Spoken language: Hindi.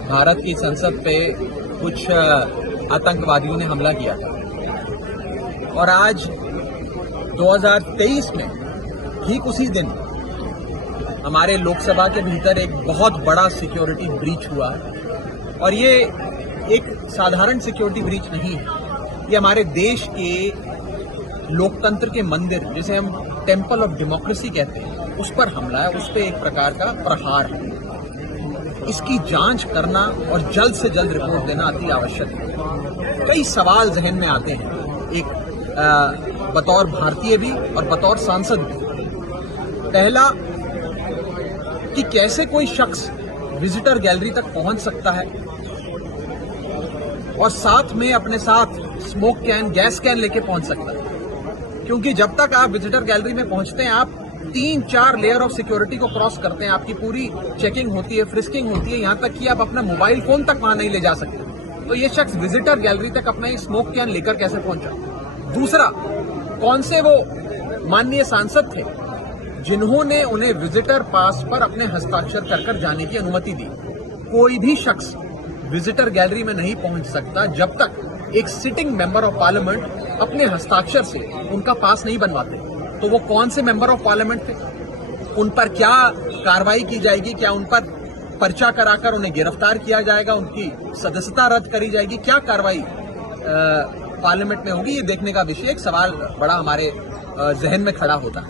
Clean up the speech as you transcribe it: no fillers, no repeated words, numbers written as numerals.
भारत की संसद पे कुछ आतंकवादियों ने हमला किया था और आज 2023 में ठीक उसी दिन हमारे लोकसभा के भीतर एक बहुत बड़ा सिक्योरिटी ब्रीच हुआ है। और ये एक साधारण सिक्योरिटी ब्रीच नहीं है, ये हमारे देश के लोकतंत्र के मंदिर, जिसे हम टेम्पल ऑफ डेमोक्रेसी कहते हैं, उस पर हमला है, उस पर एक प्रकार का प्रहार है। इसकी जांच करना और जल्द से जल्द रिपोर्ट देना अति आवश्यक है। कई सवाल जहन में आते हैं, एक बतौर भारतीय भी और बतौर सांसद भी। पहला कि कैसे कोई शख्स विजिटर गैलरी तक पहुंच सकता है और साथ में अपने साथ स्मोक कैन, गैस कैन लेके पहुंच सकता है, क्योंकि जब तक आप विजिटर गैलरी में पहुंचते हैं आप 3-4 लेयर ऑफ सिक्योरिटी को क्रॉस करते हैं। आपकी पूरी चेकिंग होती है, फ्रिस्किंग होती है, यहां तक कि आप अपना मोबाइल फोन तक वहां नहीं ले जा सकते। तो ये शख्स विजिटर गैलरी तक अपना स्मोक कैन लेकर कैसे पहुंचा? दूसरा, कौन से वो माननीय सांसद थे जिन्होंने उन्हें विजिटर पास पर अपने हस्ताक्षर कर जाने की अनुमति दी? कोई भी शख्स विजिटर गैलरी में नहीं पहुंच सकता जब तक एक सिटिंग मेंबर ऑफ पार्लियामेंट अपने हस्ताक्षर से उनका पास नहीं बनवाते। तो वो कौन से मेंबर ऑफ पार्लियामेंट थे? उन पर क्या कार्रवाई की जाएगी? क्या उन पर पर्चा कराकर उन्हें गिरफ्तार किया जाएगा? उनकी सदस्यता रद्द करी जाएगी? क्या कार्रवाई पार्लियामेंट में होगी? ये देखने का विषय, एक सवाल बड़ा हमारे जहन में खड़ा होता है।